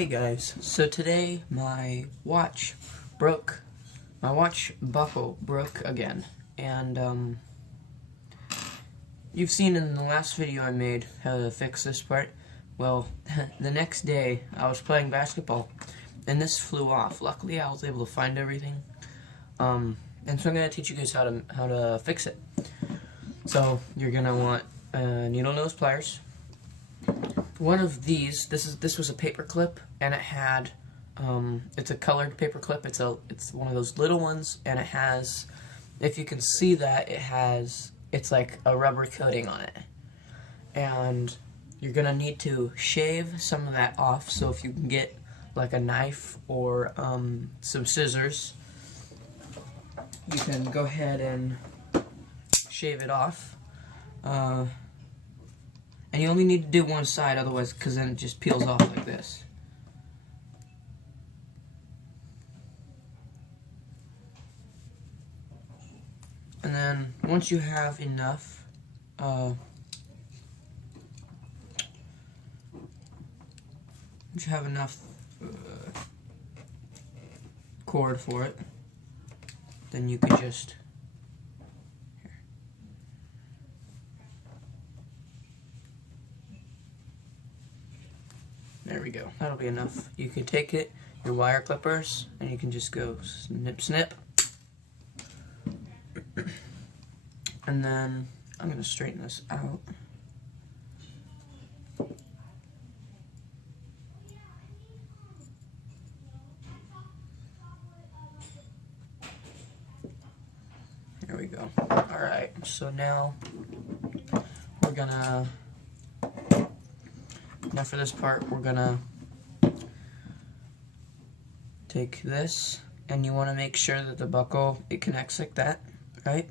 Hey guys, so today my watch broke. My watch buckle broke again, and you've seen in the last video I made how to fix this part. Well, the next day I was playing basketball and this flew off. Luckily I was able to find everything, and so I'm going to teach you guys how to fix it. So you're going to want needle nose pliers. One of these, this was a paper clip, and it had, it's a colored paper clip. It's one of those little ones, and it has, if you can see that, it's like a rubber coating on it. And you're gonna need to shave some of that off. So if you can get like a knife or some scissors, you can go ahead and shave it off. And you only need to do one side, otherwise, because then it just peels off like this. And then, once you have enough, cord for it, then you can just there we go. That'll be enough. You can take it, your wire clippers, and you can just go snip, snip. And then I'm going to straighten this out. There we go. Alright, so now we're gonna, now for this part, we're gonna take this, and you want to make sure that the buckle, it connects like that, right?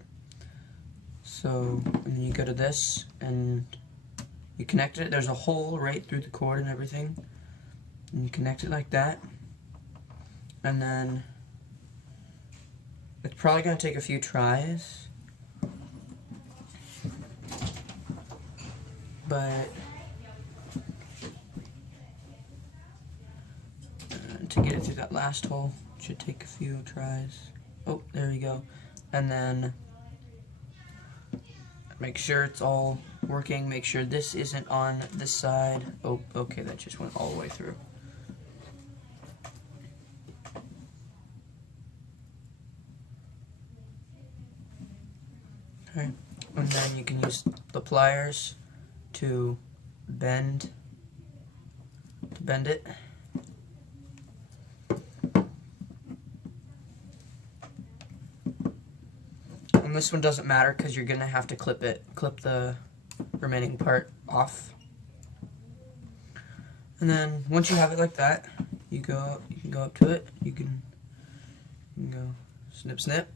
So, and then you go to this, and you connect it. There's a hole right through the cord and everything, and you connect it like that. And then it's probably going to take a few tries, but to get it through that last hole, it should take a few tries. Oh, there you go. And then make sure it's all working. Make sure this isn't on this side. Oh, okay, that just went all the way through. Okay, and then you can use the pliers to bend it. And this one doesn't matter because you're gonna have to clip the remaining part off. And then once you have it like that, you can go up to it. You can go snip, snip.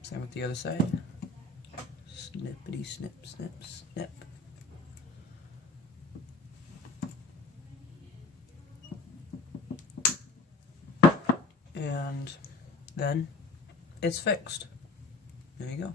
Same with the other side. Snippity, snip, snip, snip. And then it's fixed. There you go.